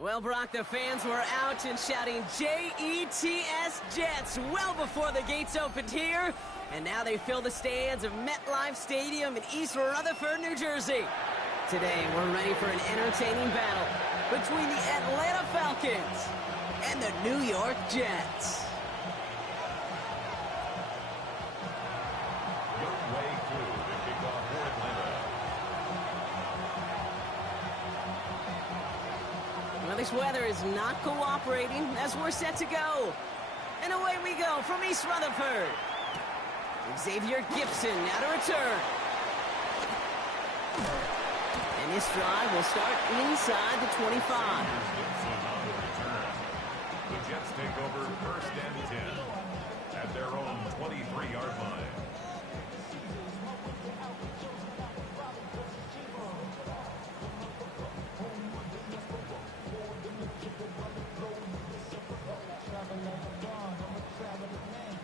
Well, Brock, the fans were out and shouting J-E-T-S, Jets, well before the gates opened here. And now they fill the stands of MetLife Stadium in East Rutherford, New Jersey. Today, we're ready for an entertaining battle between the Atlanta Falcons and the New York Jets. Well, this weather is not cooperating as we're set to go. And away we go from East Rutherford. Xavier Gibson now to return. And this drive will start inside the 25. The Jets take over first and 10 at their own 23-yard line.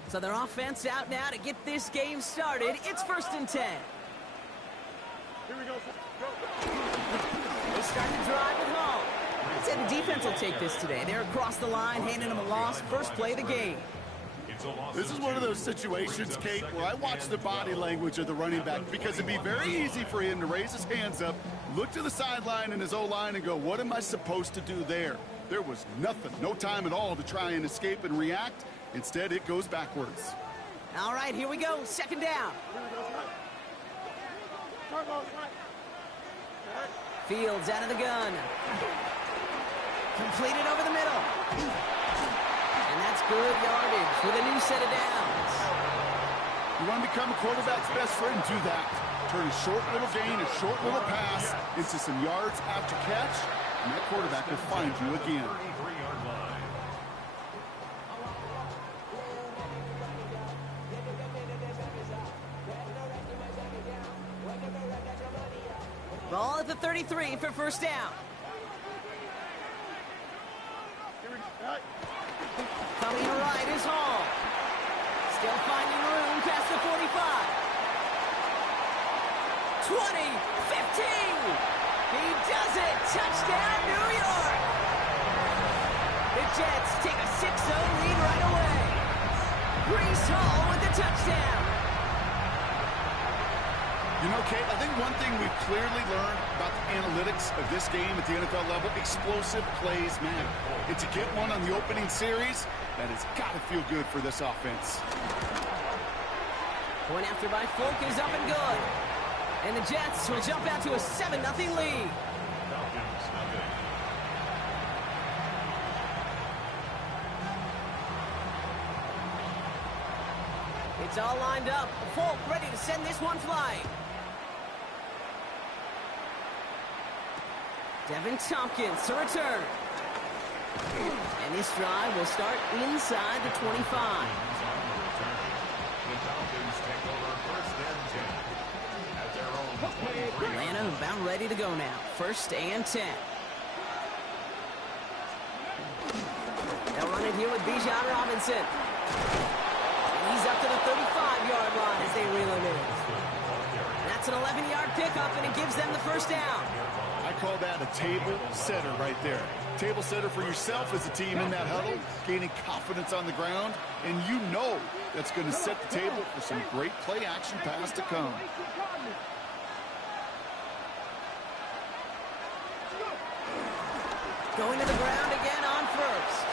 So their offense out now to get this game started. It's first and 10. Here we go. They start the drive at home. I'd say the defense will take this today. They're across the line, handing them a loss. First play of the game. This is one of those situations, Kate, where I watch the body language of the running back because it'd be very easy for him to raise his hands up, look to the sideline and his O-line and go, what am I supposed to do there? There was nothing, no time at all to try and escape and react. Instead, it goes backwards. All right, here we go. Second down. Fields out of the gun. Completed over the middle. And that's good yardage with a new set of downs. You want to become a quarterback's best friend, do that. Turn a short little gain, a short little pass into some yards after catch, and that quarterback will find you again. Ball at the 33 for first down. Coming right is Hall. Still finding room past the 45. 20, 15. He does it. Touchdown, New York. The Jets take a 6-0 lead right away. Breece Hall with the touchdown. You know, Kate, I think one thing we've clearly learned about the analytics of this game at the NFL level, explosive plays matter. And to get one on the opening series, that has got to feel good for this offense. Point after by Folk is up and good. And the Jets will jump out to a 7-0 lead. It's all lined up. Folk ready to send this one flying. Devin Tompkins to return. And this drive will start inside the 25. Atlanta about ready to go now. First and 10. They'll run it here with Bijan Robinson. And he's up to the 35-yard line as they reel him in. That's an 11-yard pickup, and it gives them the first down. I call that a table setter right there. Table setter for yourself as a team in that huddle, gaining confidence on the ground, and you know that's going to set the table for some great play-action pass to come. Going to the ground again on first.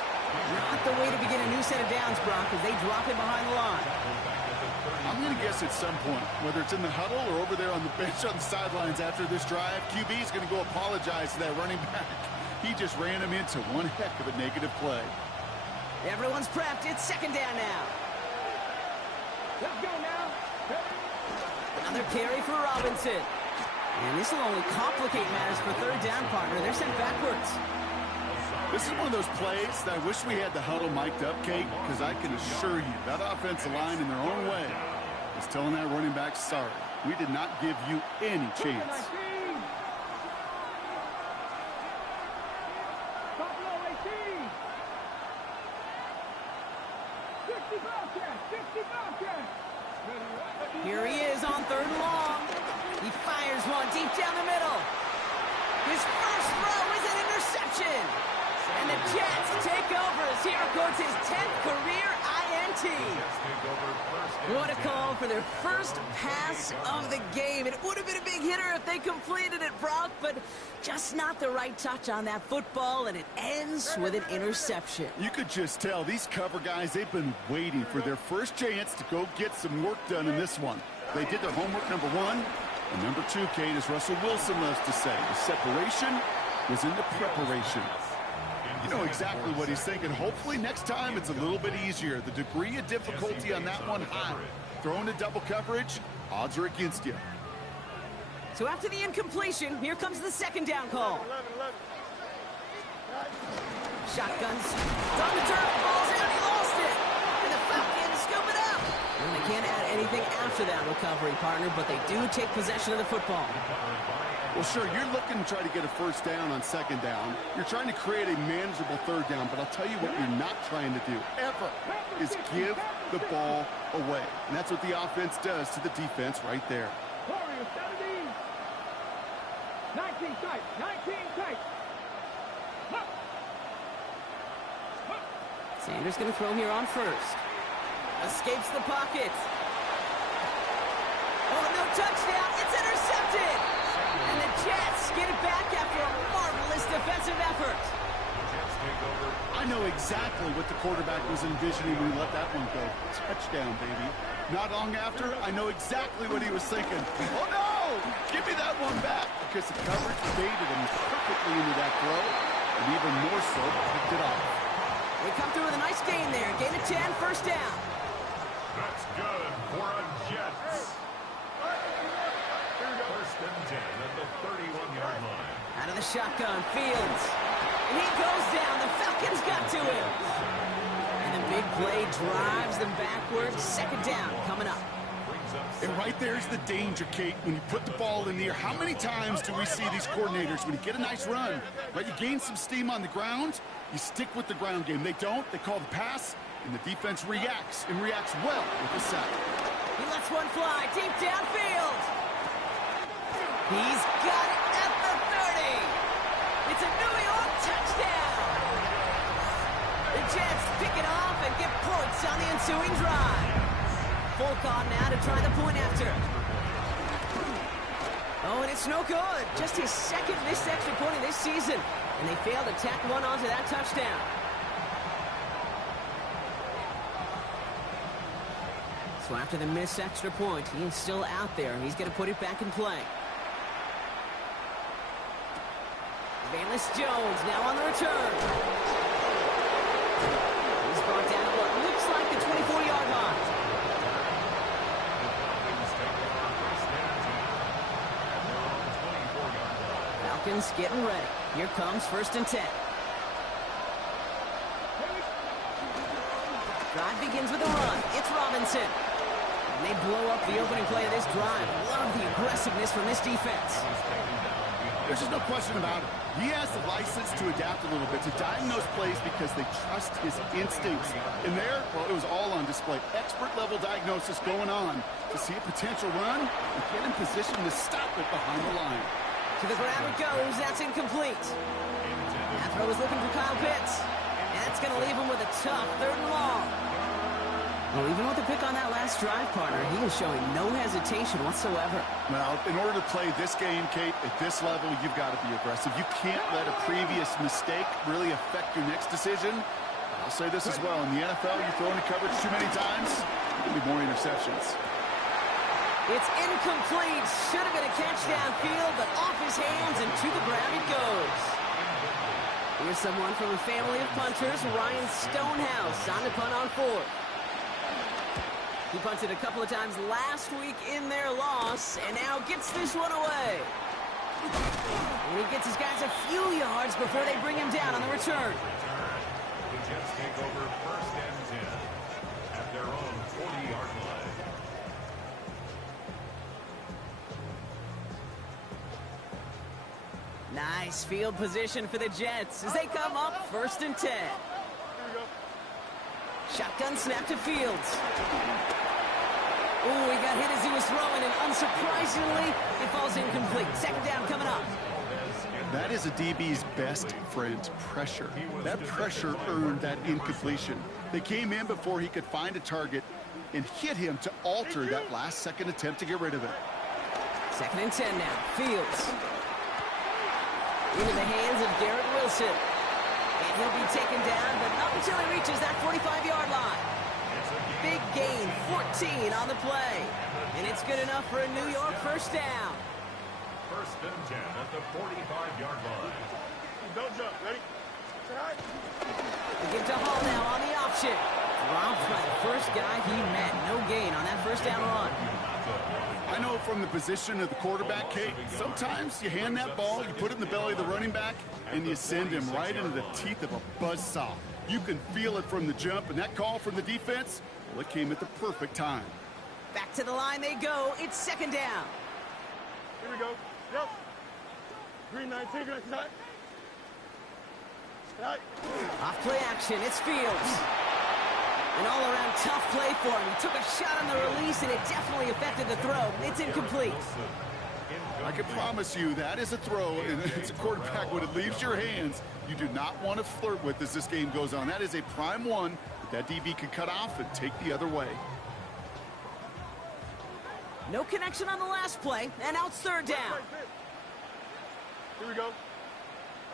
Not the way to begin a new set of downs, Brock, as they drop it behind the line. I'm going to guess at some point, whether it's in the huddle or over there on the bench on the sidelines after this drive, QB is going to go apologize to that running back. He just ran him into one heck of a negative play. Everyone's prepped. It's second down now. Let's go now. Another carry for Robinson. And this will only complicate matters for third down, partner. They're sent backwards. This is one of those plays that I wish we had the huddle mic'd up, Kate, because I can assure you that offensive line in their own way is telling that running back, sorry, we did not give you any chance. Here he is on third and long. He fires one deep down the middle. His first throw is an interception. And the Jets take over as he records his 10th career INT. What a call for their first pass of the game. It would have been a big hitter if they completed it, Brock, but just not the right touch on that football, and it ends with an interception. You could just tell these cover guys, they've been waiting for their first chance to go get some work done in this one. They did their homework, number one. And number two, Kate, as Russell Wilson loves to say, the separation was in the preparation. You know exactly what he's thinking. Hopefully next time it's a little bit easier. The degree of difficulty on that one high. Throwing a double coverage, odds are against you. So after the incompletion, here comes the second down call. Shotguns. It's on the turf. Ball's out. He lost it. And the Falcons scoop it up. And they can't add anything after that recovery, partner, but they do take possession of the football. Well, sure, you're looking to try to get a first down on second down. You're trying to create a manageable third down, but I'll tell you what you're not trying to do, ever, is give the ball away. And that's what the offense does to the defense right there. 19 tight, 19 tight. Sanders going to throw here on first. Escapes the pocket. Oh, no touchdown. It's intercepted. And the Jets get it back after a marvelous defensive effort. I know exactly what the quarterback was envisioning when he let that one go. Touchdown, baby. Not long after, I know exactly what he was thinking. Oh, no! Give me that one back. Because the coverage baited him perfectly into that throw. And even more so, picked it off. They come through with a nice gain there. Gain of 10, first down. That's good for a Jets. First and 10 at the 31-yard line. Out of the shotgun, Fields. And he goes down. The Falcons got to him. And the big play drives them backwards. Second down coming up. And right there's the danger, Kate, when you put the ball in the air. How many times do we see these coordinators, when you get a nice run, right, you gain some steam on the ground, you stick with the ground game. They don't. They call the pass, and the defense reacts, and reacts well with the sack. He lets one fly deep downfield. He's got it at the 30. It's a New York touchdown. The Jets pick it off and get points on the ensuing drive. Folk on now to try the point after. Oh, and it's no good. Just his second missed extra point of this season. And they failed to tack one onto that touchdown. So after the missed extra point, he is still out there. He's going to put it back in play. Valus Jones now on the return. He's brought down at what looks like the 24-yard line. Falcons getting ready. Here comes first and 10. Drive begins with a run. It's Robinson. And they blow up the opening play of this drive. Love the aggressiveness from this defense. There's just no question about it. He has the license to adapt a little bit, to diagnose plays because they trust his instincts. And there, well, it was all on display. Expert-level diagnosis going on to see a potential run and get in position to stop it behind the line. To the ground it goes. That's incomplete. That throw is looking for Kyle Pitts. And that's going to leave him with a tough third and long. Well, even with the pick on that last drive, partner, he was showing no hesitation whatsoever. Well, in order to play this game, Kate, at this level, you've got to be aggressive. You can't let a previous mistake really affect your next decision. I'll say this as well. In the NFL, you throw into coverage too many times, there'll be more interceptions. It's incomplete. Should have been a catch downfield, but off his hands and to the ground it goes. Here's someone from a family of punters, Ryan Stonehouse, on the punt on fourth. He punted a couple of times last week in their loss, and now gets this one away. And he gets his guys a few yards before they bring him down on the return. The Jets take over first and 10 at their own 40-yard line. Nice field position for the Jets as they come up first and 10. Shotgun snap to Fields. Ooh, he got hit as he was throwing, and unsurprisingly, it falls incomplete. Second down coming up. That is a DB's best friend, pressure. That pressure earned that incompletion. They came in before he could find a target and hit him to alter that last-second attempt to get rid of it. 2nd and 10 now. Fields. Into the hands of Garrett Wilson. And he'll be taken down, but not until he reaches that 45-yard line. Big gain, 14 on the play. And it's good enough for a New York first down. 1st and 10 at the 45-yard line. Don't jump. Ready? They give to Hall now on the option. Dropped by the first guy he met. No gain on that first down run. I know from the position of the quarterback, Kate, sometimes you hand that ball, you put it in the belly of the running back, and you send him right into the teeth of a buzzsaw. You can feel it from the jump, and that call from the defense, well, it came at the perfect time. Back to the line they go. It's 2nd down. Here we go. Yep. Green 19, green 9. Right. Off play action. It's Fields. An all-around tough play for him. He took a shot on the release, and it definitely affected the throw. It's incomplete. I can promise you that is a throw, and it's a quarterback when it leaves your hands, you do not want to flirt with as this game goes on. That is a prime one that DB can cut off and take the other way. No connection on the last play, and now it's 3rd down. Here we go.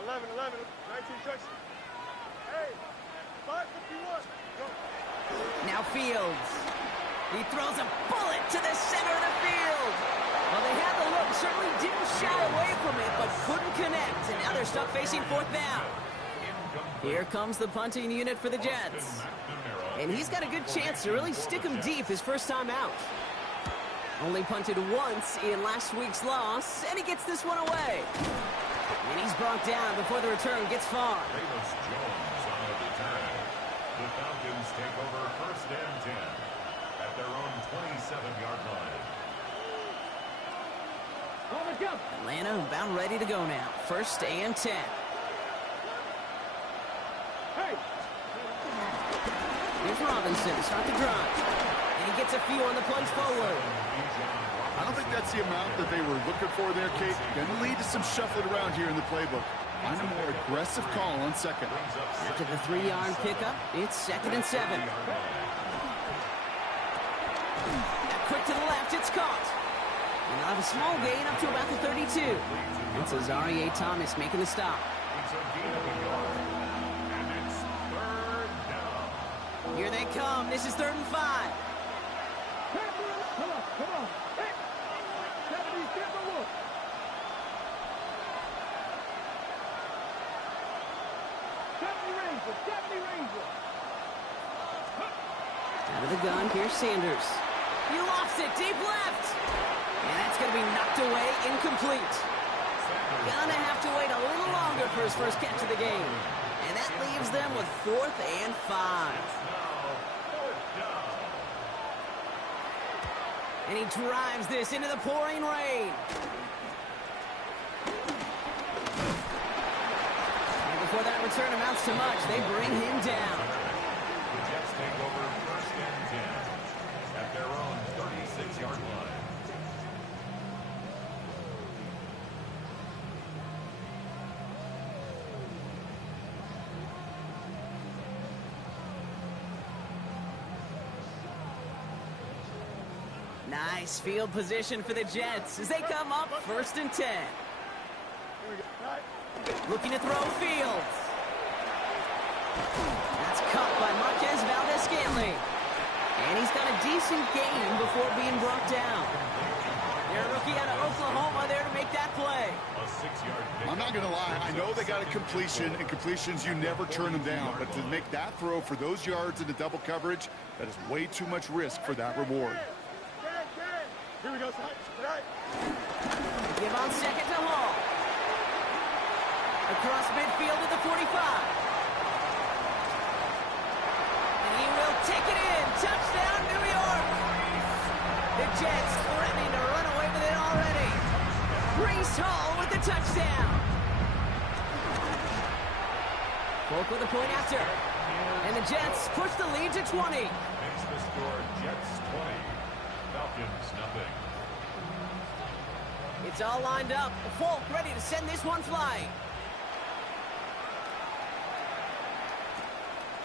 11, 19 touches. Hey, 551. Go. Now Fields. He throws a bullet to the center of the field. Well, they had the look, certainly didn't shy away from it, but couldn't connect, and now they're stuck facing 4th down. Here comes the punting unit for the Jets. And he's got a good chance to really stick him deep his first time out. Only punted once in last week's loss, and he gets this one away. And he's brought down before the return gets far. Davis Jones on the return. The Falcons take over 1st and 10 at their own 27-yard line. Atlanta about ready to go now. 1st and 10. Hey. Here's Robinson to start the drive. And he gets a few on the plays forward. I don't think that's the amount that they were looking for there, Kate. Going to lead to some shuffling around here in the playbook. Find a more aggressive call on 2nd. After the 3-yard pickup, it's 2nd and 7. Quick to the left, it's caught. And they'll have a small gain up to about the 32. It's Azareye'h Thomas making the stop. It's a gain of a yard, and it's 3rd down. Here they come. This is 3rd and 5. Come on. Hey. 70, get the look. 70 Ranger. Out of the gun, here's Sanders. He lost it, deep left. And that's going to be knocked away, incomplete. Gonna have to wait a little longer for his first catch of the game. And that leaves them with 4th and 5. And he drives this into the pouring rain. And before that return amounts to much, they bring him down. The Jets take over 1st and 10 at their own 36-yard line. Nice field position for the Jets as they come up 1st and 10. Looking to throw Fields. That's caught by Marquez Valdez-Scantling. And he's got a decent gain before being brought down. Their rookie out of Oklahoma there to make that play. A 6-yard pick. I'm not going to lie. I know they got a completion, and completions, you never turn them down. But to make that throw for those yards into double coverage, that is way too much risk for that reward. Here we go, son. Right. Give on 2nd to Hall. Across midfield to the 45. And he will take it in. Touchdown, New York. The Jets threatening to run away with it already. Breece Hall with the touchdown. Polk with a point after. And the Jets push the lead to 20. Makes the score Jets 20. Falcons nothing. It's all lined up. Folk ready to send this one flying.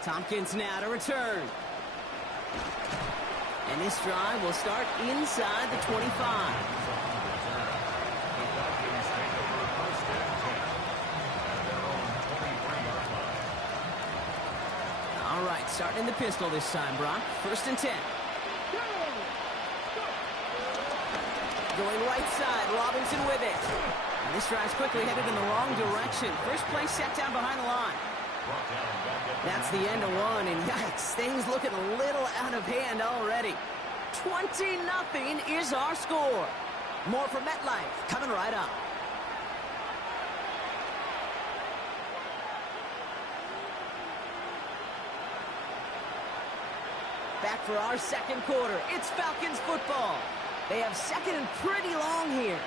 Tompkins now to return. And this drive will start inside the 25. All right, starting in the pistol this time, Brock. 1st and 10. Going right side, Robinson with it. And this drive's quickly headed in the wrong direction. First play set down behind the line. That's the end of one, and yikes, things looking a little out of hand already. 20-0 is our score. More from MetLife coming right up. Back for our second quarter. It's Falcons football. They have second and pretty long here.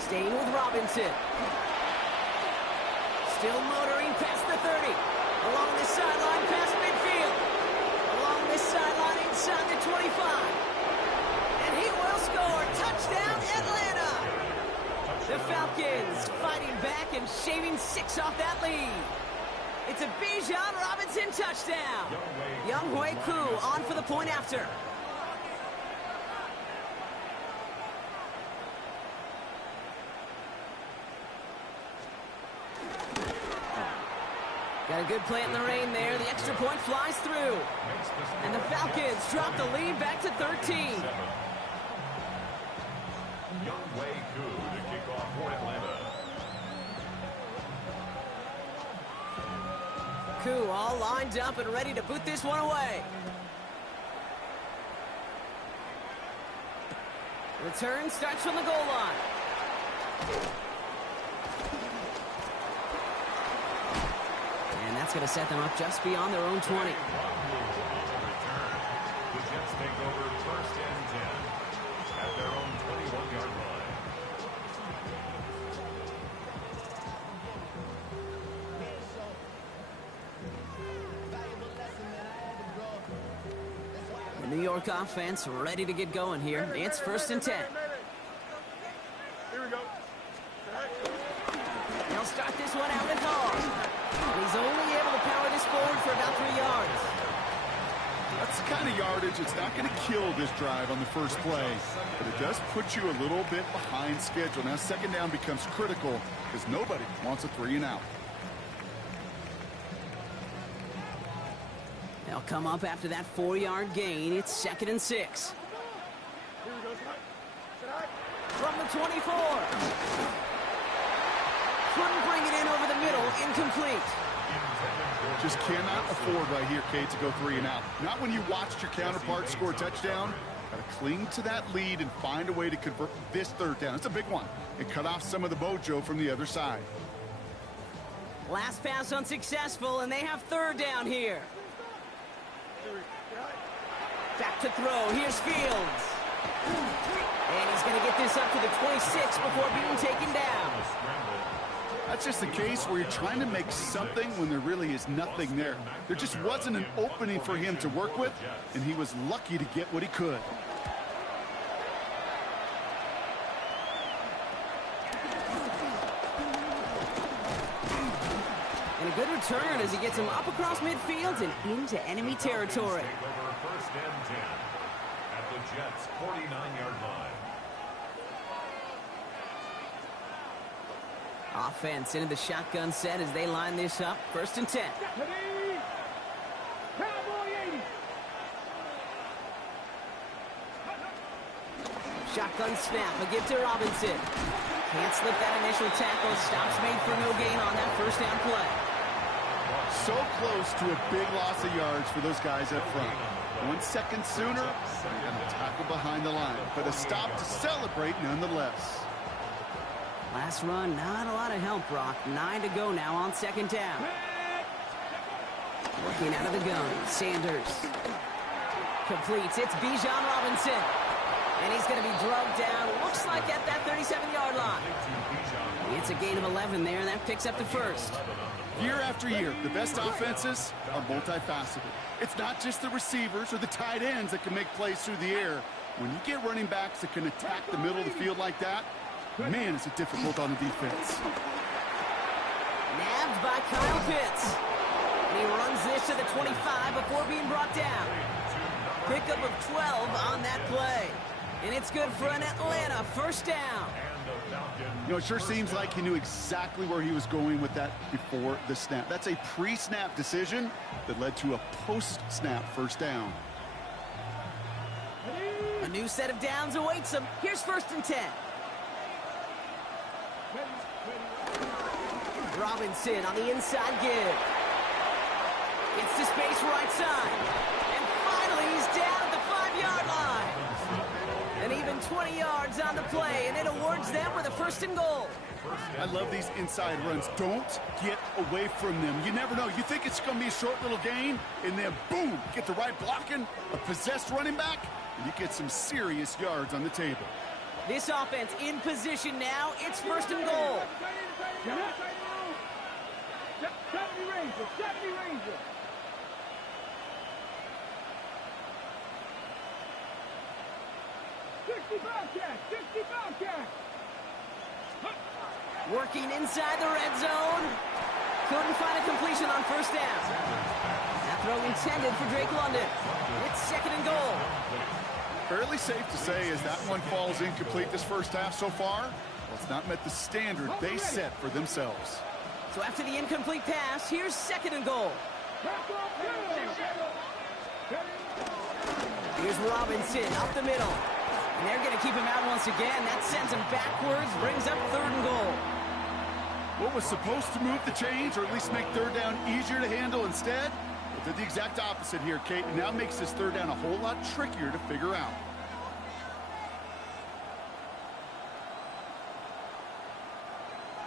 Staying with Robinson. Still motoring past the 30. Along this sideline past midfield. Along this sideline inside the 25. And he will score. Touchdown, Atlanta. The Falcons fighting back and shaving 6 off that lead. It's a Bijan Robinson touchdown. Younghoe Koo on for the point after. Got a good play in the rain there. The extra point flies through. And the Falcons drop the lead back to 13. Younghoe Koo to kick off for Atlanta. Koo all lined up and ready to boot this one away. Return starts from the goal line. And that's going to set them up just beyond their own 20. The Jets take over 1st and 10 at their own 21-yard line. The New York offense ready to get going here. It's 1st and 10. Here we go. They'll start this one out at Hall. And he's only able to power this forward for about 3 yards. That's the kind of yardage. It's not going to kill this drive on the first play, but it does put you a little bit behind schedule. Now, 2nd down becomes critical because nobody wants a 3 and out. They'll come up after that 4-yard gain. It's 2nd and 6. Here we go. From the 24. Couldn't bring it in over the middle. Incomplete. Just cannot afford right here, Kate, to go 3 and out. Not when you watched your counterpart score a touchdown. Got to cling to that lead and find a way to convert this 3rd down. It's a big one. And cut off some of the mojo from the other side. Last pass unsuccessful, and they have 3rd down here. Back to throw. Here's Fields. And he's going to get this up to the 26 before being taken down. That's just the case where you're trying to make something when there really is nothing there. There just wasn't an opening for him to work with, and he was lucky to get what he could. And a good return as he gets him up across midfield and into enemy territory. Over 1st and 10 at the Jets' 49-yard line. Offense into the shotgun set as they line this up. 1st and 10. Shotgun snap. A give to Robinson. Can't slip that initial tackle. Stops made for no gain on that 1st down play. So close to a big loss of yards for those guys up front. 1 second sooner, and a tackle behind the line. But a stop to celebrate nonetheless. Last run, not a lot of help, Brock. 9 to go now on 2nd down. Working out of the gun, Sanders. Completes, it's Bijan Robinson. And he's going to be drugged down, looks like at that 37-yard line. It's a gain of 11 there, and that picks up the first. Year after year, the best offenses are multifaceted. It's not just the receivers or the tight ends that can make plays through the air. When you get running backs that can attack the middle of the field like that, man, is it difficult on the defense. Nabbed by Kyle Pitts. And he runs this to the 25 before being brought down. Pickup of 12 on that play. And it's good for an Atlanta first down. You know, it sure seems like he knew exactly where he was going with that before the snap. That's a pre-snap decision that led to a post-snap first down. A new set of downs awaits him. Here's 1st and 10. Robinson on the inside give. Gets to space right side. And finally he's down at the 5-yard line. And even 20 yards on the play, and it awards them with a 1st and goal. I love these inside runs. Don't get away from them. You never know. You think it's going to be a short little gain, and then boom, get the right blocking, a possessed running back, and you get some serious yards on the table. This offense in position now. It's 1st and goal. 70 Rangers, 70 Rangers. Working inside the red zone. Couldn't find a completion on 1st down. That throw intended for Drake London. It's 2nd and goal. Fairly safe to say as that one falls incomplete this first half so far, well, it's not met the standard they set for themselves. So after the incomplete pass, here's 2nd and goal. Here's Robinson up the middle. And they're going to keep him out once again. That sends him backwards, brings up 3rd and goal. What was supposed to move the chains, or at least make 3rd down easier to handle instead, well, did the exact opposite here, Kate, and now makes this 3rd down a whole lot trickier to figure out.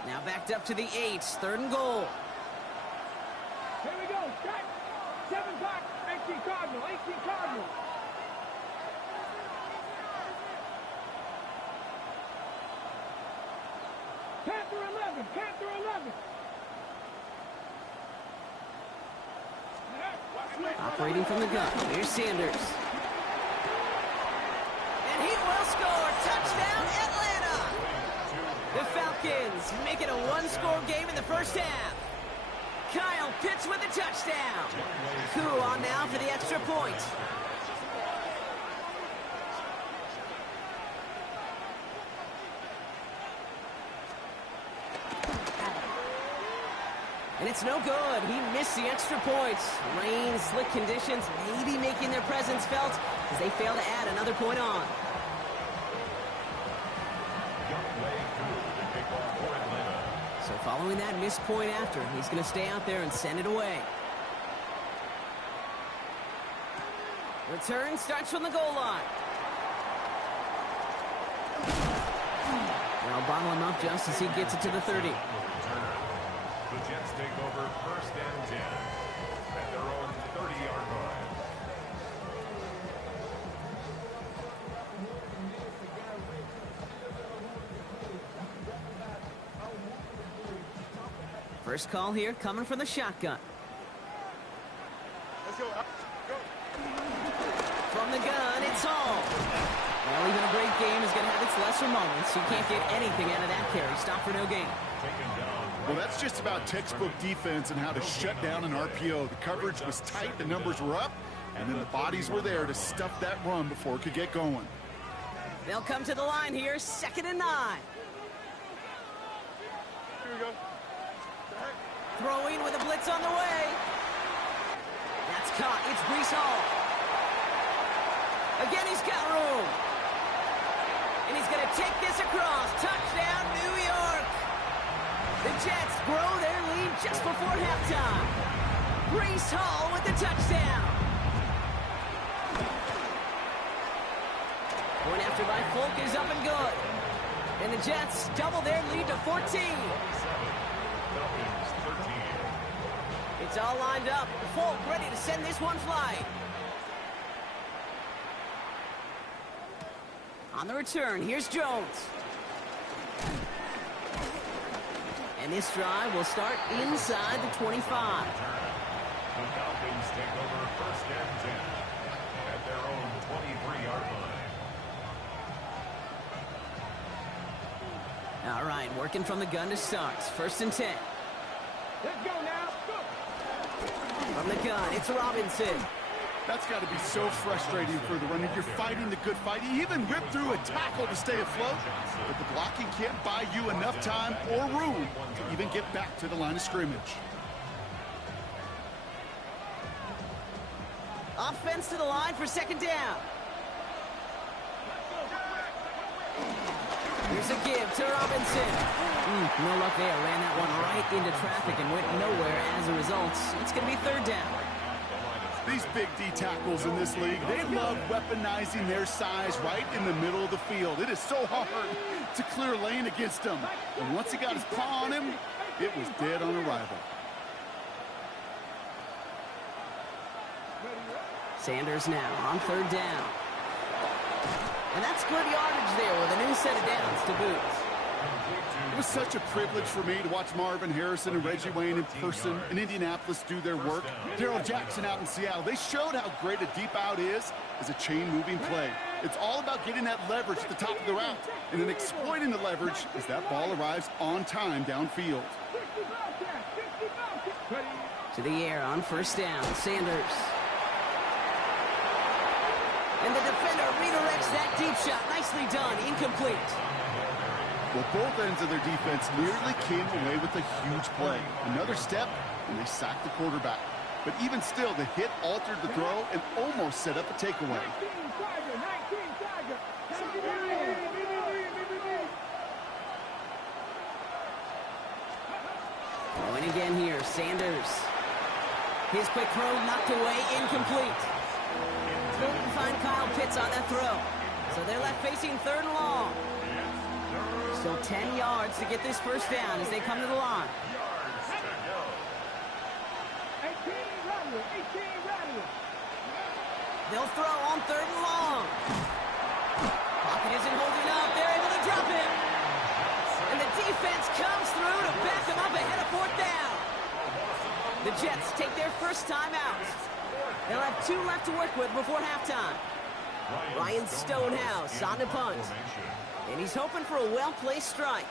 Now backed up to the 8, 3rd and goal. Here we go, check. 7 back, 18 Cardinal, 18 Cardinal. Panther 11, Panther 11. Operating from the gun. Here's Sanders. And he will score. Touchdown, Atlanta. The Falcons make it a 1-score game in the first half. Kyle Pitts with the touchdown. Koo on now for the extra point. And it's no good. He missed the extra points. Rain, slick conditions, maybe making their presence felt as they fail to add another point on. So following that missed point after, he's going to stay out there and send it away. Return starts from the goal line. They'll bottle him up just as he gets it to the 30. The Jets take over 1st and 10 at their own 30-yard line. First call here coming from the shotgun. Let's go. Go. From the gun, it's Hall. Well, even a great game is going to have its lesser moments. You can't get anything out of that carry. Stop for no gain. Well, that's just about textbook defense and how to shut down an RPO. The coverage was tight, the numbers were up, and then the bodies were there to stuff that run before it could get going. They'll come to the line here, 2nd and 9. Here we go. Throwing with a blitz on the way. That's caught. It's Breece Hall. Again, he's got room. And he's going to take this across. Touchdown, New York. The Jets grow their lead just before halftime. Breece Hall with the touchdown. Point after by Folk is up and good. And the Jets double their lead to 14. It's all lined up. Folk ready to send this one flying. On the return, here's Jones. And this drive will start inside the 25. The Falcons take over first and 10 at their own 23-yard line. All right, working from the gun to start. First and 10. Let's go now. Go. From the gun, it's Robinson. That's got to be so frustrating for the runner. You're fighting the good fight. He even ripped through a tackle to stay afloat, but the blocking can't buy you enough time or room to even get back to the line of scrimmage. Offense to the line for second down. Here's a give to Robinson. No luck there. Ran that one right into traffic and went nowhere as a result. It's going to be third down. These big D tackles in this league, they love weaponizing their size right in the middle of the field. It is so hard to clear lane against them. And once he got his paw on him, it was dead on arrival. Sanders now on third down. And that's good yardage there with a new set of downs to boot. It was such a privilege for me to watch Marvin Harrison and Reggie Wayne in person in Indianapolis do their work. Darrell Jackson out in Seattle. They showed how great a deep out is as a chain-moving play. It's all about getting that leverage at the top of the route and then exploiting the leverage as that ball arrives on time downfield. To the air on first down, Sanders. And the defender redirects that deep shot. Nicely done, incomplete. Well, both ends of their defense nearly came away with a huge play. Another step, and they sacked the quarterback. But even still, the hit altered the throw and almost set up a takeaway. Going again here, Sanders. His quick throw knocked away, incomplete. Couldn't find Kyle Pitts on that throw. So they're left facing third and long. Still 10 yards to get this first down as they come to the line. They'll throw on third and long. Pocket isn't holding up. They're able to drop it. And the defense comes through to back them up ahead of fourth down. The Jets take their first time out. They'll have 2 left to work with before halftime. Ryan Stonehouse on the punt. And he's hoping for a well-placed strike.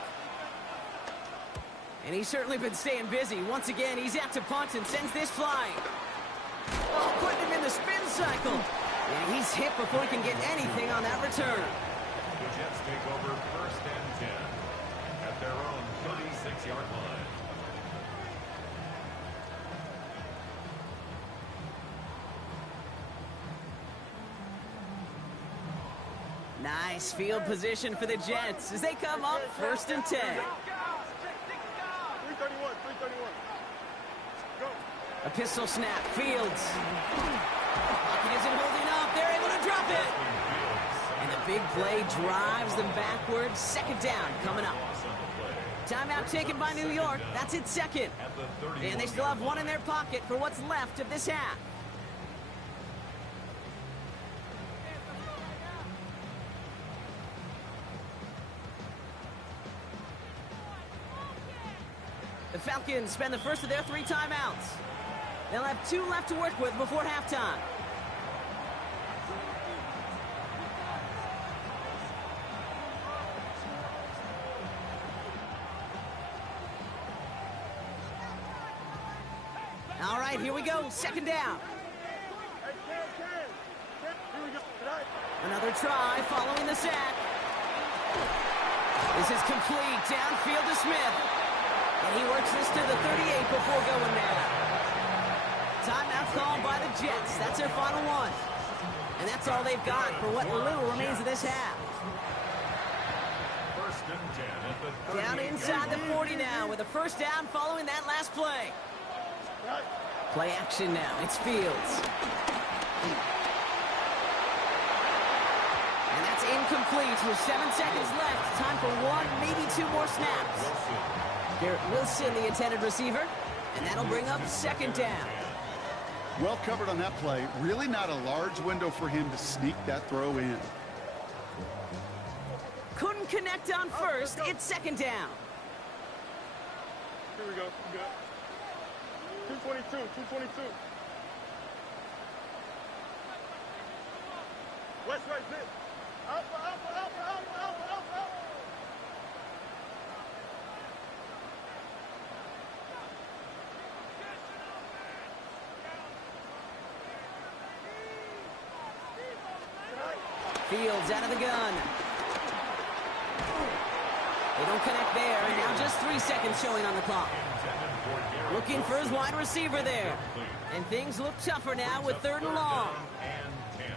And he's certainly been staying busy. Once again, he's out to punt and sends this flying. Oh, putting him in the spin cycle. And he's hit before he can get anything on that return. The Jets take over first and 10 at their own 36-yard line. Nice field position for the Jets as they come up first and 10. 331. Go. A pistol snap, Fields. Pocket isn't holding up. They're able to drop it. And the big play drives them backwards. Second down coming up. Timeout taken by New York. That's its second. And they still have one in their pocket for what's left of this half. The Falcons spend the first of their 3 timeouts. They'll have 2 left to work with before halftime. All right, here we go. Second down. Another try following the sack. This is complete. Downfield to Smith. And he works this to the 38 before going there. Timeout called by the Jets. That's their final one. And that's all they've got for what little remains of this half. First and 10 at the 38. Down inside the 40 now with a first down following that last play. Play action now. It's Fields. And that's incomplete with 7 seconds left. Time for 1, maybe 2 more snaps. Garrett Wilson, the intended receiver, and that'll bring up second down. Well covered on that play. Really not a large window for him to sneak that throw in. Couldn't connect on first. It's second down. Here we go. You good. 222, 222. West, right, sit. Alpha, alpha, alpha, alpha, alpha, alpha, alpha. Fields out of the gun. They don't connect there, and now just 3 seconds showing on the clock. Looking for his wide receiver there. And things look tougher now with 3rd and long.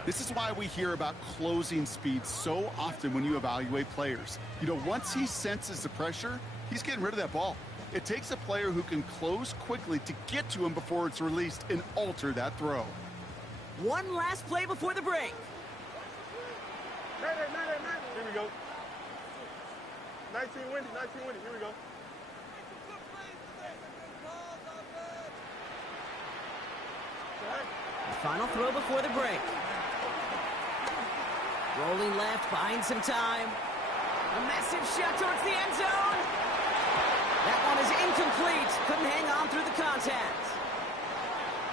This is why we hear about closing speed so often when you evaluate players. You know, once he senses the pressure, he's getting rid of that ball. It takes a player who can close quickly to get to him before it's released and alter that throw. One last play before the break. Here we go. 19 windy, 19 windy. Here we go. The final throw before the break. Rolling left, buying some time. A massive shot towards the end zone. That one is incomplete. Couldn't hang on through the contact.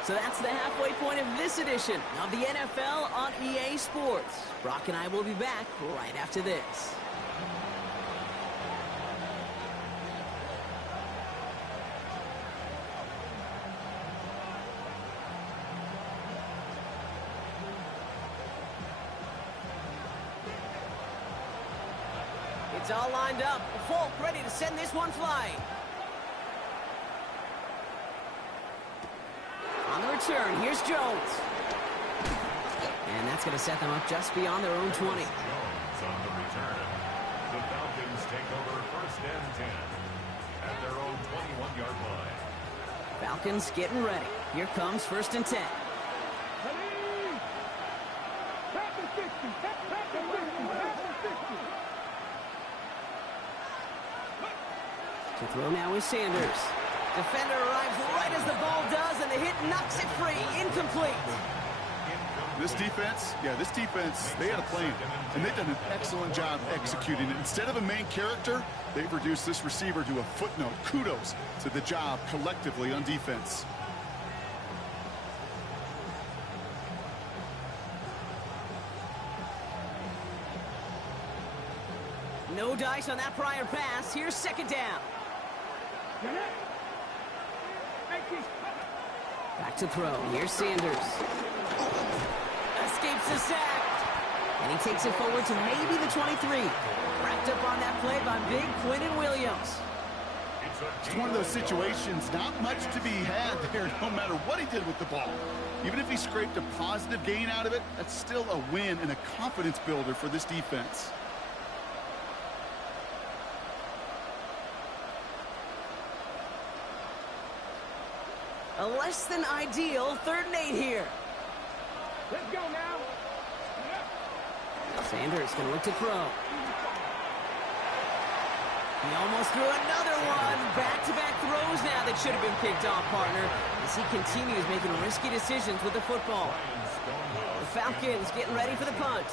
So that's the halfway point of this edition of the NFL on EA Sports. Brock and I will be back right after this. It's all lined up. Folk ready to send this one flying. On the return, here's Jones. And that's going to set them up just beyond their own 20. Jones on the return. The Falcons take over 1st and 10 at their own 21-yard line. Falcons getting ready. Here comes 1st and 10. To throw now is Sanders. Defender arrives right as the ball does, and the hit knocks it free. Incomplete. This defense, they had a plan, and they've done an excellent job executing it. Instead of a main character, they've reduced this receiver to a footnote. Kudos to the job collectively on defense. No dice on that prior pass. Here's 2nd down. Back to throw. Here's Sanders. Escapes the sack. And he takes it forward to maybe the 23. Wrapped up on that play by big Quinton Williams. It's one of those situations, not much to be had there no matter what he did with the ball. Even if he scraped a positive gain out of it, that's still a win and a confidence builder for this defense. A less than ideal 3rd and 8 here. Let's go now. Sanders going to look to throw. He almost threw another one. Back-to-back throws now that should have been picked off, partner, as he continues making risky decisions with the football. The Falcons getting ready for the punt.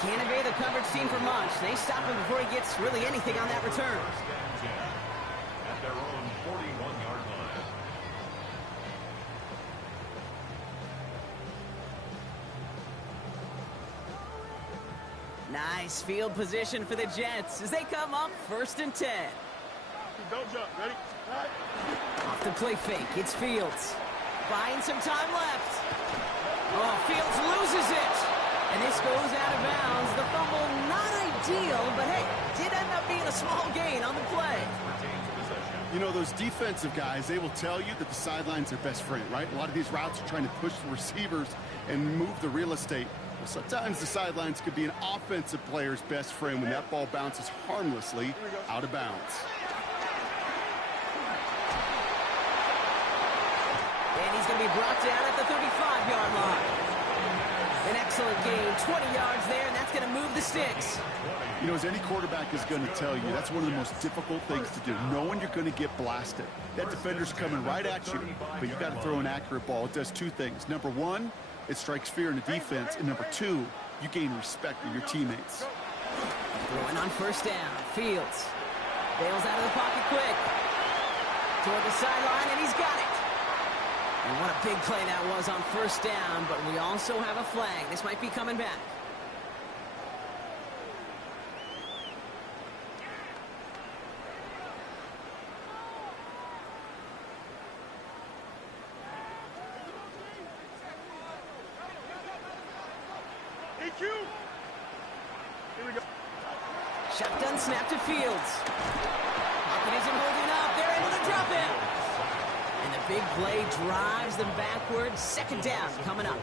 Can't evade the coverage team for much. They stop him before he gets really anything on that return. At their own 41-yard line. Nice field position for the Jets as they come up 1st and 10. Don't jump. Ready? Off the play fake. It's Fields. Buying some time left. Oh, Fields loses it. And this goes out of bounds. The fumble, not ideal, but hey, did end up being a small gain on the play. You know, those defensive guys, they will tell you that the sideline's their best friend, right? A lot of these routes are trying to push the receivers and move the real estate. Well, sometimes the sidelines could be an offensive player's best friend when that ball bounces harmlessly out of bounds. And he's going to be brought down at the 35-yard line. An excellent gain, 20 yards there, and that's going to move the sticks. You know, as any quarterback is going to tell you, that's one of the most difficult things to do, knowing you're going to get blasted. That defender's coming right at you, but you've got to throw an accurate ball. It does 2 things. Number 1, it strikes fear in the defense, and number 2, you gain respect of your teammates. Throwing on first down. Fields bails out of the pocket quick. Toward the sideline, and he's got it. And what a big play that was on first down, but we also have a flag. This might be coming back. Here we go. Shotgun snap to Fields. Pocket isn't holding up. They're able to drop him. And the big play drives them backwards. Second down coming up.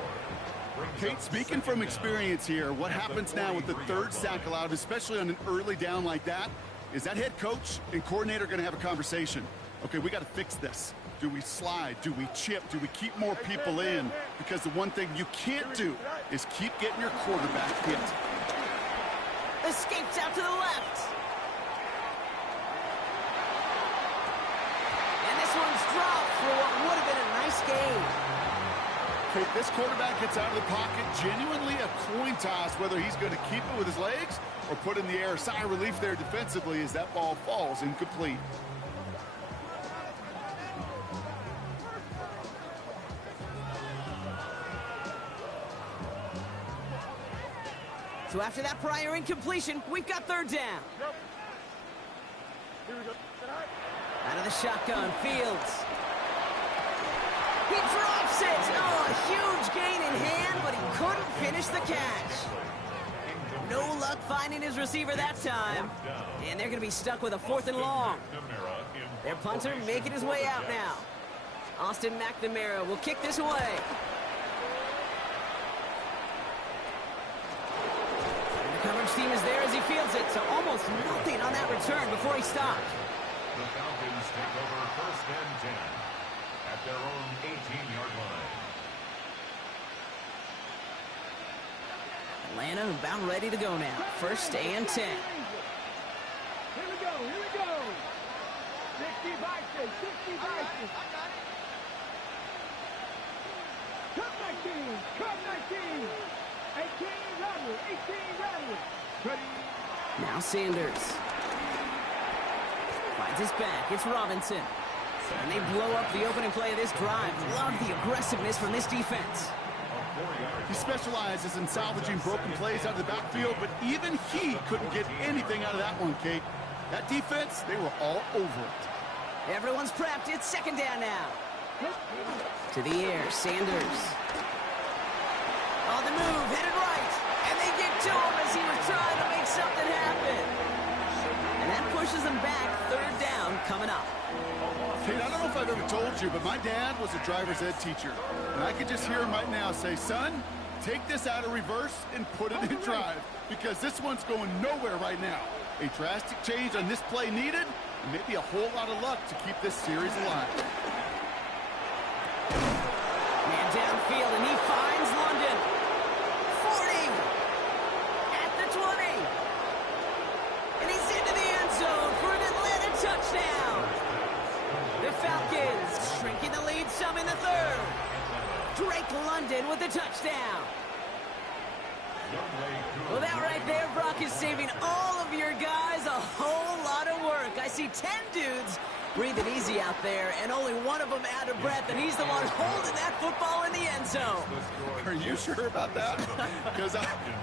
Kate, speaking from experience here, what happens now with the third sack allowed, especially on an early down like that, is that head coach and coordinator going to have a conversation. Okay, we got to fix this. Do we slide? Do we chip? Do we keep more people in? Because the one thing you can't do is keep getting your quarterback hit. Escapes out to the left. And this one's dropped for what would have been a nice game. Okay, this quarterback gets out of the pocket, genuinely a coin toss whether he's going to keep it with his legs or put in the air. Sigh of relief there defensively as that ball falls incomplete. So after that prior incompletion, we've got third down. Here we go. Out of the shotgun, Fields. He drops it. Oh, a huge gain in hand, but he couldn't finish the catch. No luck finding his receiver that time. And they're going to be stuck with a 4th and long. Their punter making his way out now. Austin McNamara will kick this away. The coverage team is there as he fields it, so almost nothing on that return before he stopped. The Falcons take over first and 10 at their own 18-yard line. Atlanta about ready to go now. First and 10. Here we go. Here we go. 65, 65. Cut 19. Cut 19. 18 Rodney. 18 Rodney. Ready. Now Sanders. Finds his back. It's Robinson. And they blow up the opening play of this drive. Love the aggressiveness from this defense. He specializes in salvaging broken plays out of the backfield, but even he couldn't get anything out of that one, Kate. That defense, they were all over it. Everyone's prepped. It's second down now. To the air, Sanders. On the move, headed right. And they get to him as he was trying to make something happen. And that pushes them back. Third down coming up. Kate, I don't know if I've ever told you, but my dad was a driver's ed teacher. And I could just hear him right now say, son, take this out of reverse and put it in drive. Because this one's going nowhere right now. A drastic change on this play needed, and maybe a whole lot of luck to keep this series alive. Man downfield, and he finds London. 40. At the 20. And he's into the end zone for an Atlanta touchdown. The Falcons shrinking the lead some in the third. Drake London with the touchdown. Well, that right there, Brock, is saving all of your guys a whole lot of work. I see 10 dudes breathing easy out there, and only one of them out of breath, and he's the one holding that football in the end zone. Are you sure about that? Because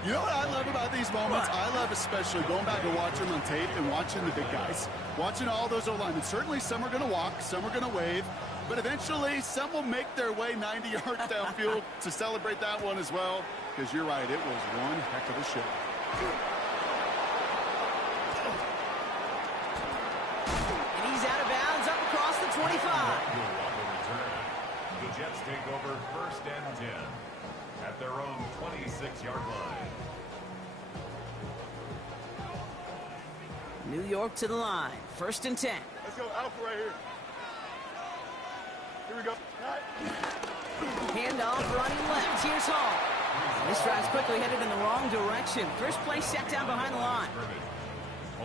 you know what I love about these moments? I love especially going back and watching on tape and watching the big guys. Watching all those O-linemen. Certainly some are going to walk, some are going to wave, but eventually some will make their way 90 yards downfield to celebrate that one as well. Because you're right, it was one heck of a show. And he's out of bounds up across the 25. The Jets take over first and 10 at their own 26-yard line. New York to the line. First and 10. Let's go. Alpha right here. Here we go. Handoff running left. Here's Hall. This drive's quickly headed in the wrong direction. First play set down behind the line.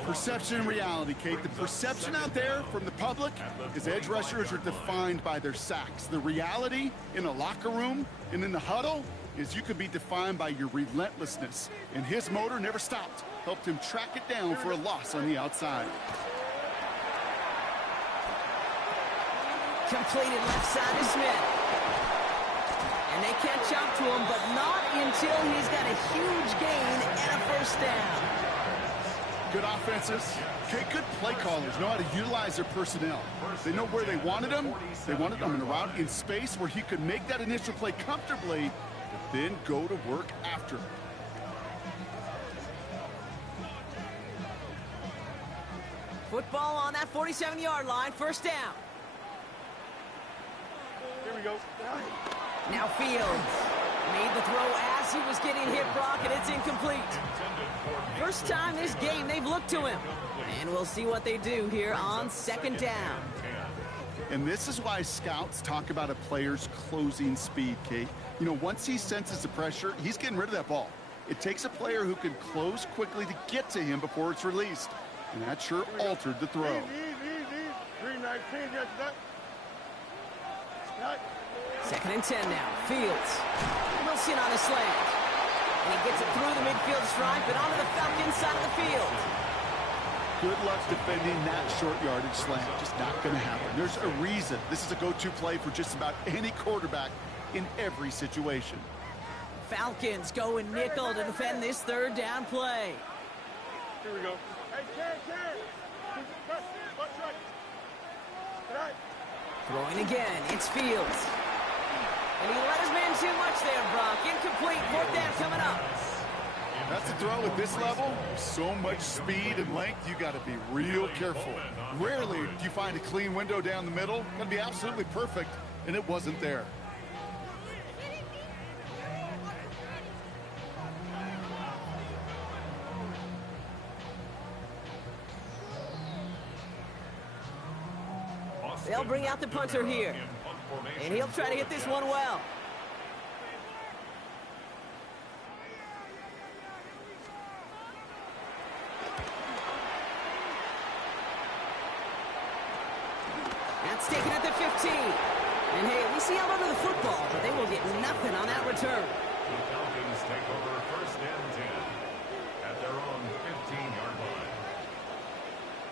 Perception and reality, Kate. The perception out there from the public is edge rushers are defined by their sacks. The reality in a locker room and in the huddle is you can be defined by your relentlessness, and his motor never stopped. Helped him track it down for a loss on the outside. Completed left side to Smith. And they catch up to him, but not until he's got a huge gain and a first down. Good offenses. Okay, good play callers know how to utilize their personnel. They know where they wanted him. They wanted him in a route in space where he could make that initial play comfortably, but then go to work after. Football on that 47-yard line, first down. Here we go. Now Fields made the throw as he was getting hit, Brock, and it's incomplete. First time this game they've looked to him. And we'll see what they do here on second down. And this is why scouts talk about a player's closing speed, Kate. You know, once he senses the pressure, he's getting rid of that ball. It takes a player who can close quickly to get to him before it's released. And that sure altered the throw. Easy. 319, yes, that. Second and 10 now. Fields. Wilson on a slant. And he gets it through the midfield stripe and onto the Falcons side of the field. Good luck defending that short yardage slant. Just not going to happen. There's a reason this is a go-to play for just about any quarterback in every situation. Falcons go in nickel to defend this third down play. Here we go. Hey, Ken. Watch right. Throwing again, it's Fields. And he let his man too much there, Brock. Incomplete, fourth down coming up. That's a throw at this level. So much speed and length, you got to be real careful. Rarely do you find a clean window down the middle. Got to be absolutely perfect, and it wasn't there. They'll bring out the punter here. And he'll try to hit this one well. That's taken at the 15. And hey, at least he held onto the football, but they will get nothing on that return. The Falcons take over first and 10 at their own 15-yard line.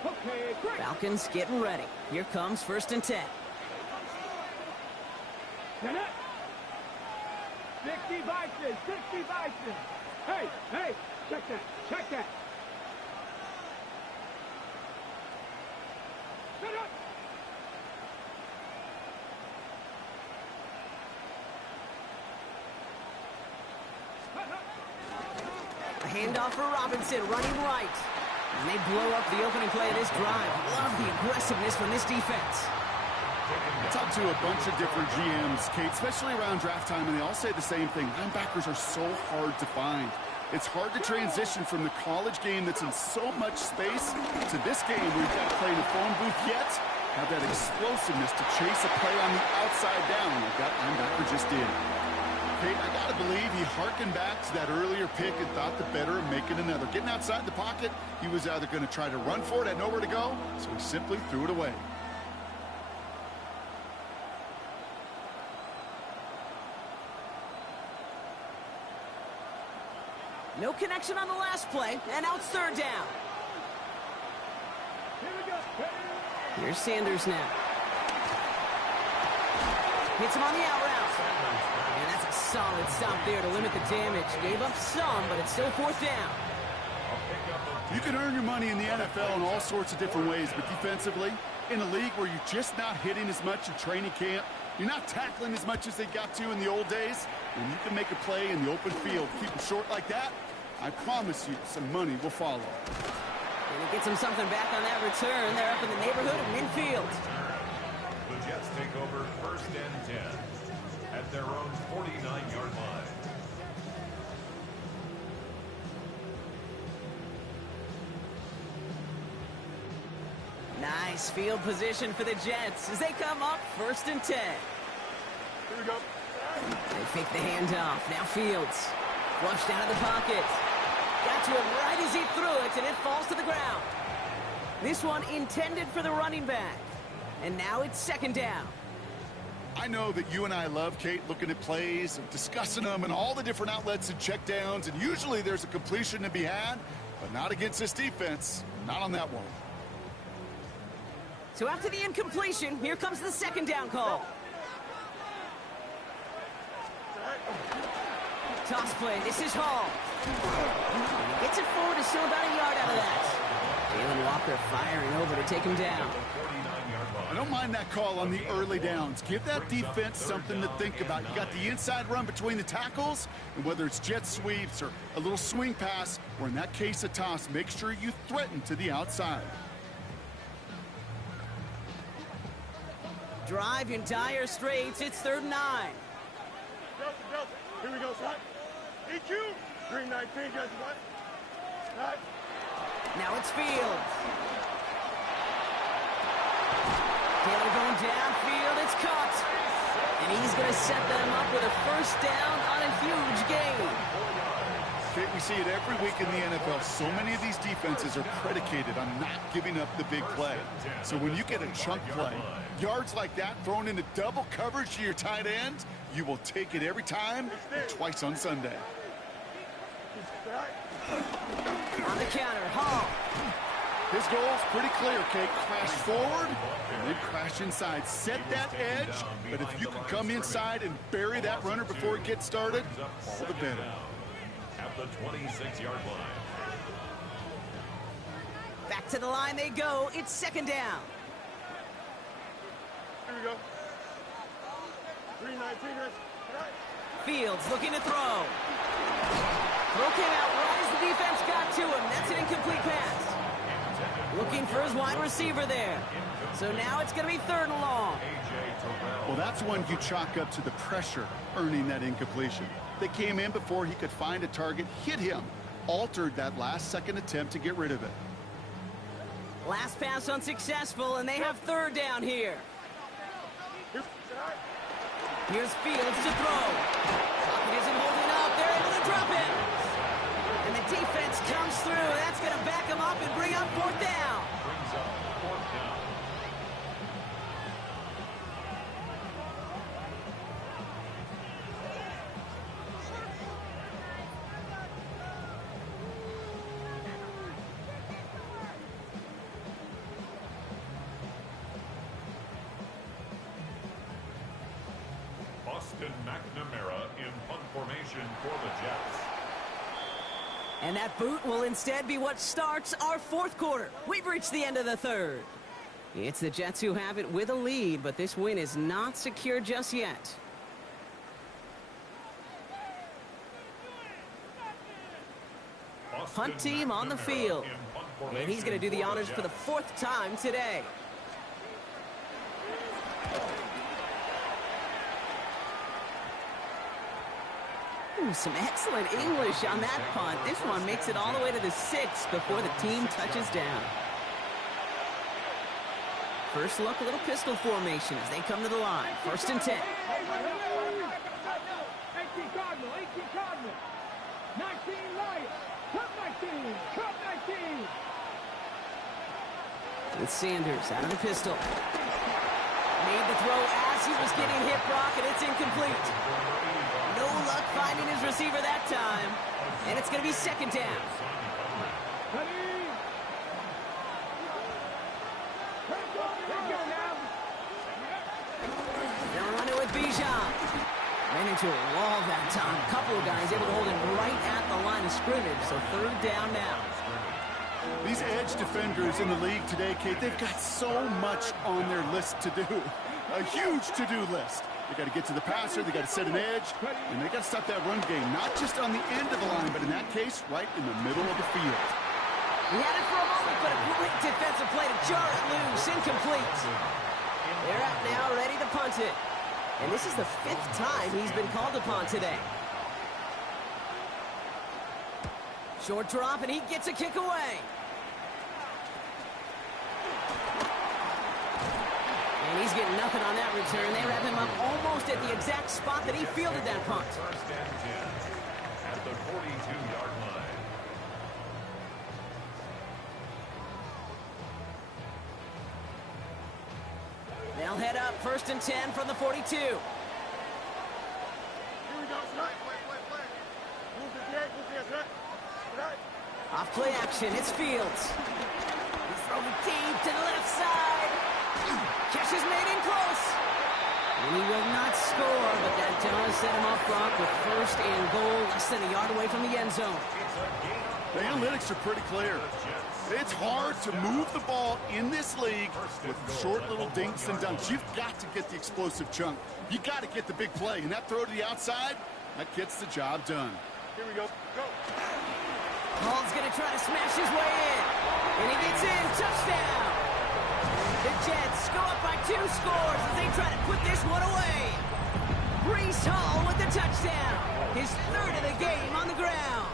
Okay, great. Falcons getting ready. Here comes first and 10. 60 Bison. Hey, check that. Shut up. A handoff for Robinson, running right. And they blow up the opening play of this drive. Love the aggressiveness from this defense. I talked to a bunch of different GMs, Kate, especially around draft time, and they all say the same thing. Linebackers are so hard to find. It's hard to transition from the college game that's in so much space to this game where you've got to play in a phone booth yet have that explosiveness to chase a play on the outside down like that linebacker just did. Kate, I got to believe he harkened back to that earlier pick and thought the better of making another. Getting outside the pocket, he was either going to try to run for it, had nowhere to go, so he simply threw it away. No connection on the last play, and now it's third down. Here we go. Here's Sanders now. Hits him on the out route. And that's a solid stop there to limit the damage. Gave up some, but it's still fourth down. You can earn your money in the NFL in all sorts of different ways, but defensively, in a league where you're just not hitting as much in training camp, you're not tackling as much as they got to in the old days, and you can make a play in the open field. Keep it short like that, I promise you some money will follow. And he gets him something back on that return. They're up in the neighborhood of midfield. The Jets take over first and 10 at their own 49-yard line. Nice field position for the Jets as they come up first and 10. Here we go. They fake the handoff. Now Fields. Flushed out of the pocket. Got to him right as he threw it, and it falls to the ground. This one intended for the running back. And now it's second down. I know that you and I love, Kate, looking at plays and discussing them and all the different outlets and checkdowns, and usually there's a completion to be had, but not against this defense. Not on that one. So after the incompletion, here comes the second down call. Toss play. This is Hall. He gets it forward to still about a yard out of that. Jalen Walker firing over to take him down. I don't mind that call on the early downs. Give that defense something to think about. You got the inside run between the tackles, and whether it's jet sweeps or a little swing pass, or in that case a toss, make sure you threaten to the outside. Drive in dire straits. It's 3rd and 9. Here we go, son. EQ. Green 19, guys, what? Right. Now it's Fields. Taylor going downfield. It's caught. And he's going to set them up with a first down on a huge gain. Kate, we see it every week in the NFL. So many of these defenses are predicated on not giving up the big play. So when you get a chunk play, yards like that thrown into double coverage to your tight end, you will take it every time, and twice on Sunday. On the counter, Hall. His goal is pretty clear, Kate. Crash forward and then crash inside. Set that edge, but if you can come inside and bury that runner before it gets started, all the better. At the 26-yard line. Back to the line they go. It's 2nd down. Here we go. 319, guys. Fields looking to throw. Throw came out right as the defense got to him. That's an incomplete pass. Looking for his wide receiver there. So now it's going to be 3rd and long. Well, that's one you chalk up to the pressure earning that incompletion. They came in before he could find a target, hit him, altered that last-second attempt to get rid of it. Last pass unsuccessful, and they have 3rd down here. Here's Fields to throw. Pocket isn't holding up. They're able to drop it. And the defense comes through. That's going to back him up and bring up 4th down. Brings up 4th down. Austin McNamara in punt formation for the Jets. And that boot will instead be what starts our 4th quarter. We've reached the end of the 3rd. It's the Jets who have it with a lead, but this win is not secure just yet. Austin Punt team on the McNamara field. in punt And he's going to do the formation honors for the 4th time today. Ooh, some excellent English on that punt. This one makes it all the way to the 6 before the team touches down. First look, a little pistol formation as they come to the line. 1st and 10. 18 Cardinal, 18 Cardinal. 19 Lions. Cut 19. Cut 19. With Sanders out of the pistol. Made the throw as he was getting hit, Brock, and it's incomplete. No luck finding his receiver that time. And it's going to be 2nd down. They'll run it with Bijan. Ran into a wall that time. A couple of guys able to hold him right at the line of scrimmage. So 3rd down now. These edge defenders in the league today, Kate, they've got so much on their list to do. A huge to-do list. They got to get to the passer, they got to set an edge, and they got to stop that run game, not just on the end of the line, but in that case, right in the middle of the field. He had it for a moment, but a great defensive play to jar it loose. Incomplete. They're out now, ready to punt it. And this is the 5th time he's been called upon today. Short drop, and he gets a kick away. And he's getting nothing on that return. They wrap him up almost at the exact spot that he fielded that punt. 1st and 10 at the 42-yard line. They'll head up, 1st and 10 from the 42. Here we go. Play. Move this. Off play action, it's Fields. He's throwing deep to the left side. Catch is made in close. And he will not score, but that does set him off Brock with 1st and goal, less than a yard away from the end zone. The analytics are pretty clear. It's hard to move the ball in this league with short little dinks and dunks. You've got to get the explosive chunk. You got to get the big play, and that throw to the outside, that gets the job done. Here we go. Go. Hall's going to try to smash his way in. And he gets in. Touchdown. The Jets go up by 2 scores as they try to put this one away. Breece Hall with the touchdown. His 3rd of the game on the ground.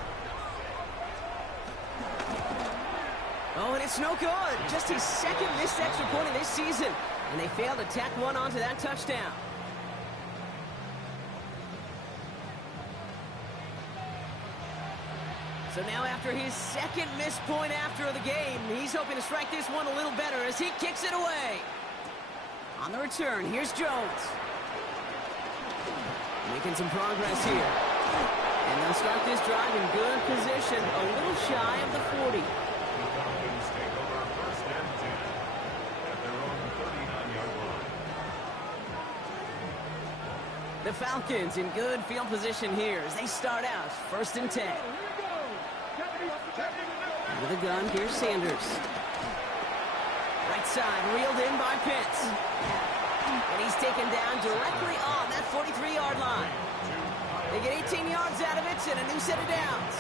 Oh, and it's no good. Just his 2nd missed extra point of this season. And they failed to tack one onto that touchdown. So now after his 2nd missed point after the game, he's hoping to strike this one a little better as he kicks it away. On the return, here's Jones. Making some progress here. And they'll start this drive in good position, a little shy of the 40. The Falcons take over 1st and 10 at their own 39-yard line. The Falcons in good field position here as they start out 1st and 10. With a gun, here's Sanders. Right side, reeled in by Pitts. And he's taken down directly on that 43-yard line. They get 18 yards out of it and a new set of downs.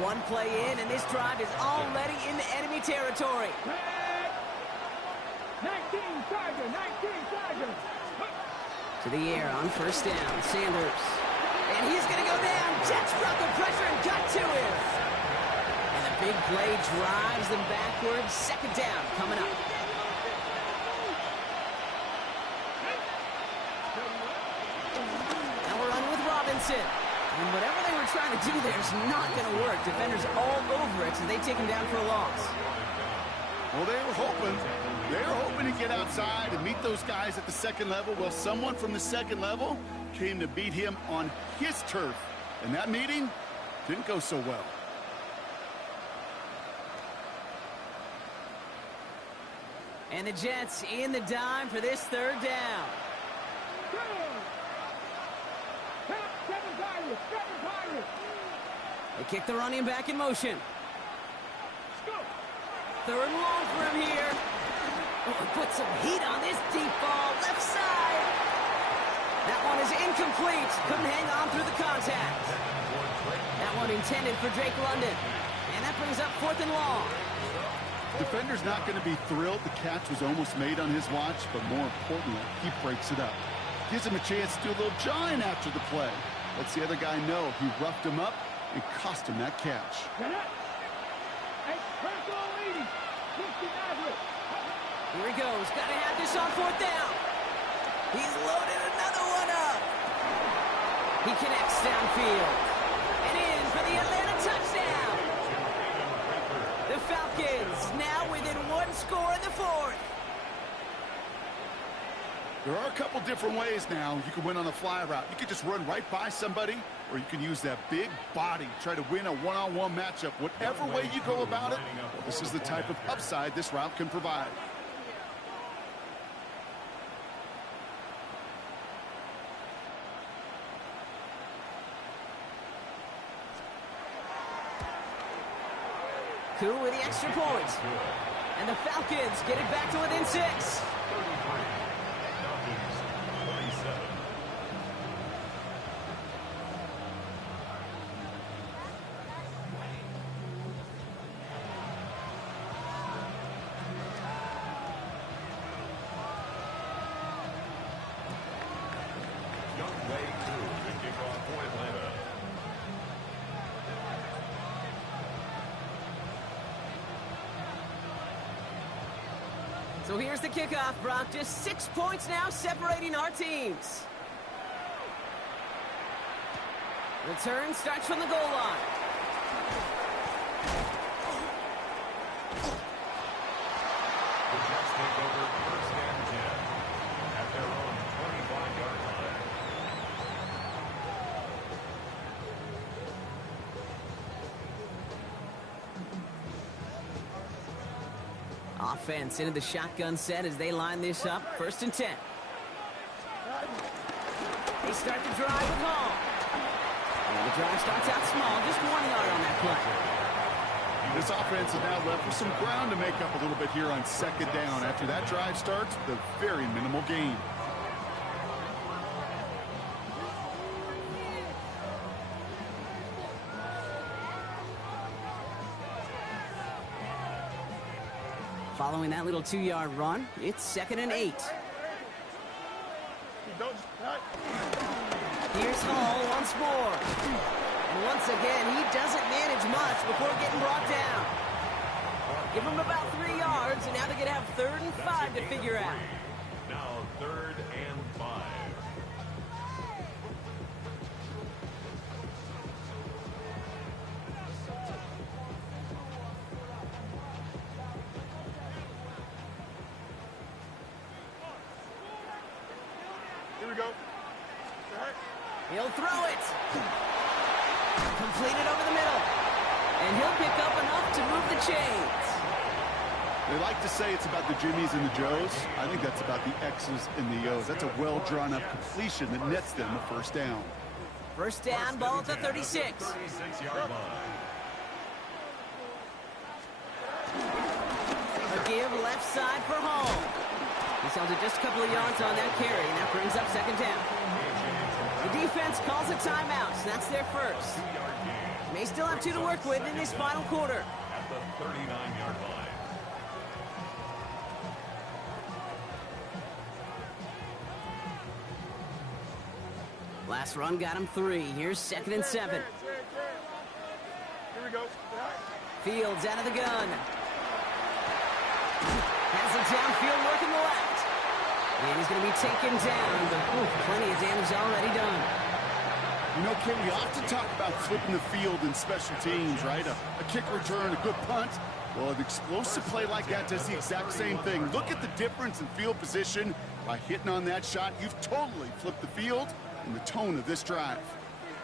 One play in, and this drive is already into enemy territory. 19 Chargers. To the air on 1st down, Sanders. And he's going to go down. Jets brought the pressure and got to him. And the big play drives them backwards. 2nd down coming up. Now we're on with Robinson. And whatever they were trying to do there is not going to work. Defenders all over it, so they take him down for a loss. Well, they were hoping to get outside and meet those guys at the 2nd level. Well, someone from the 2nd level came to beat him on his turf. And that meeting didn't go so well. And the Jets in the dime for this 3rd down. 7 Pirates. They kick the running back in motion. Go. 3rd and long for him here. Oh, put some heat on this deep ball. Left side. That one is incomplete. Couldn't hang on through the contact. That one intended for Drake London. And that brings up 4th and long. Defender's not going to be thrilled the catch was almost made on his watch, but more importantly, he breaks it up. Gives him a chance to do a little jawing after the play. Lets the other guy know he roughed him up and cost him that catch. Here he goes. Got to have this on 4th down. He's loaded another one up. He connects downfield. And in for the Atlanta touchdown. The Falcons now within 1 score in the 4th. There are a couple different ways now you can win on a fly route. You can just run right by somebody, or you can use that big body, try to win a one-on-one matchup. Whatever way you go about it, this is the type of upside this route can provide. Coup with the extra point. And the Falcons get it back to within 6. So here's the kickoff, Brock. Just 6 points now separating our teams. Return starts from the goal line. The Jets take over 1st and 10. Offense into the shotgun set as they line this up. 1st and 10. They start to drive with Hall. And the drive starts out small, just 1 yard on that play. This offense is now left with some ground to make up a little bit here on 2nd down. After that drive starts, the very minimal gain. Following that little 2-yard run, it's 2nd and 8. Here's Hall once more. And once again, he doesn't manage much before getting brought down. Give him about 3 yards, and now they're going to have 3rd and 5 to figure out. Now 3rd and 5. Here we go. He'll throw it. Completed over the middle. And he'll pick up enough to move the chains. They like to say it's about the Jimmies and the Joes. I think that's about the X's and the O's. That's a well-drawn-up completion that nets them a 1st down. 1st down, ball at the 36. 36-yard line. A give left side for Hall. He's held it just a couple of yards on that carry, and that brings up 2nd down. The defense calls a timeout, so that's their 1st. May still have 2 to work with in this final quarter. At the 39-yard line. Last run got him 3. Here's 2nd and 7. Here we go. Fields out of the gun. Has it downfield working the left. And he's going to be taken down, but plenty of damage already done. You know, Ken, we often talk about flipping the field in special teams, right? A kick return, a good punt. Well, an explosive play like that does the exact same thing. Look at the difference in field position. By hitting on that shot, you've totally flipped the field and the tone of this drive.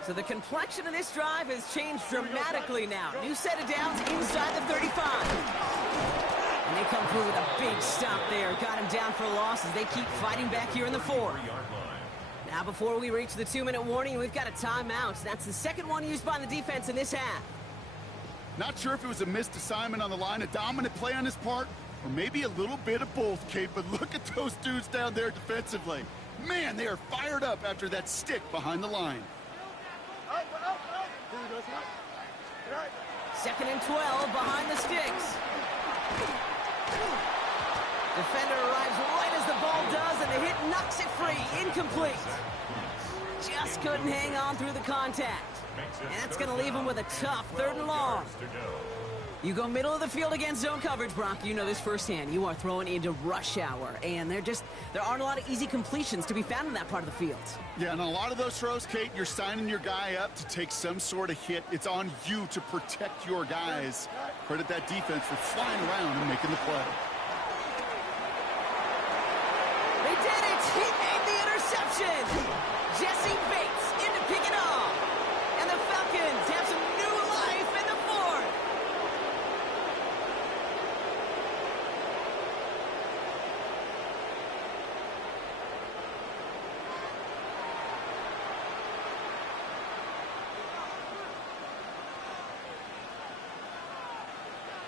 So the complexion of this drive has changed dramatically now. New set of downs inside the 35. And they come through with a big stop there. Got him down for a loss as they keep fighting back here in the 4th. Now before we reach the 2-minute warning, we've got a timeout. That's the 2nd one used by the defense in this half. Not sure if it was a missed assignment on the line, a dominant play on his part, or maybe a little bit of both, Kate, but look at those dudes down there defensively. Man, they are fired up after that stick behind the line. 2nd and 12 behind the sticks. Defender arrives right as the ball does, and the hit knocks it free. Incomplete. Just couldn't hang on through the contact. And that's going to leave him with a tough 3rd and long. You go middle of the field against zone coverage, Brock. You know this firsthand. You are throwing into rush hour, and there aren't a lot of easy completions to be found in that part of the field. Yeah, and a lot of those throws, Kate, you're signing your guy up to take some sort of hit. It's on you to protect your guys. Credit that defense for flying around and making the play. They did it! He made the interception! Jesse Bates in to pick it off. And the Falcons have some new life in the 4th.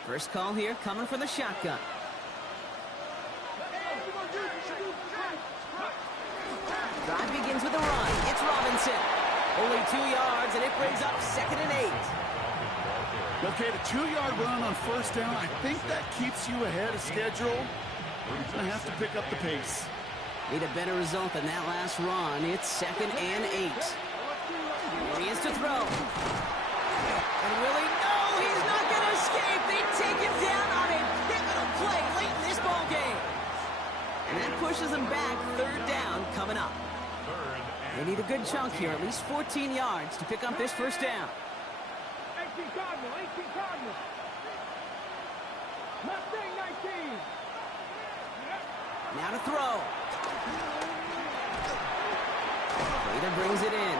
First call here coming from the shotgun. Drive begins with a run. It's Robinson. Only 2 yards, and it brings up 2nd and 8. Okay, the 2-yard run on 1st down, I think that keeps you ahead of schedule. We're going to have to pick up the pace. Need a better result than that last run. It's 2nd and 8. Here he is to throw. And Willie, no, he's not going to escape. They take him down on a pivotal play late in this ball game. And that pushes them back. 3rd down coming up. They need a good chunk here, at least 14 yards to pick up this 1st down. 18 Cardinal, 18 Cardinal. Mustang 19. Now to throw. Prater brings it in.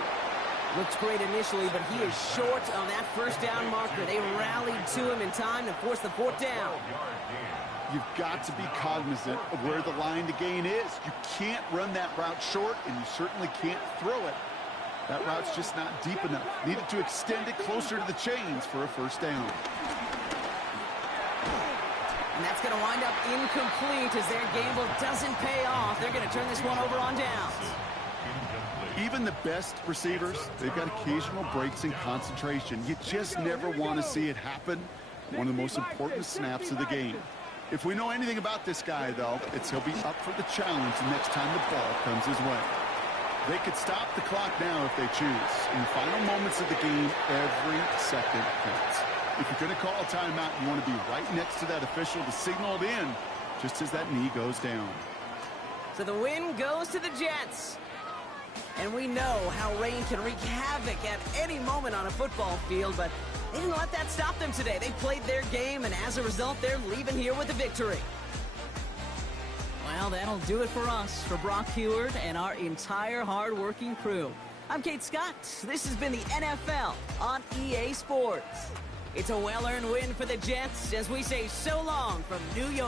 Looked great initially, but he is short of that first down marker. They rallied to him in time to force the fourth down. You've got to be cognizant of where the line to gain is. You can't run that route short, and you certainly can't throw it. That route's just not deep enough. Needed to extend it closer to the chains for a first down. And that's going to wind up incomplete as their gamble doesn't pay off. They're going to turn this one over on downs. Even the best receivers, they've got occasional breaks in concentration. You just never want to see it happen. One of the most important snaps of the game. If we know anything about this guy, though, it's he'll be up for the challenge the next time the ball comes his way. They could stop the clock now if they choose. In the final moments of the game, every second counts. If you're going to call a timeout, you want to be right next to that official to signal it in just as that knee goes down. So the win goes to the Jets. And we know how rain can wreak havoc at any moment on a football field, but they didn't let that stop them today. They played their game, and as a result, they're leaving here with a victory. Well, that'll do it for us, for Brock Heward and our entire hard-working crew. I'm Kate Scott. This has been the NFL on EA Sports. It's a well-earned win for the Jets as we say so long from New York.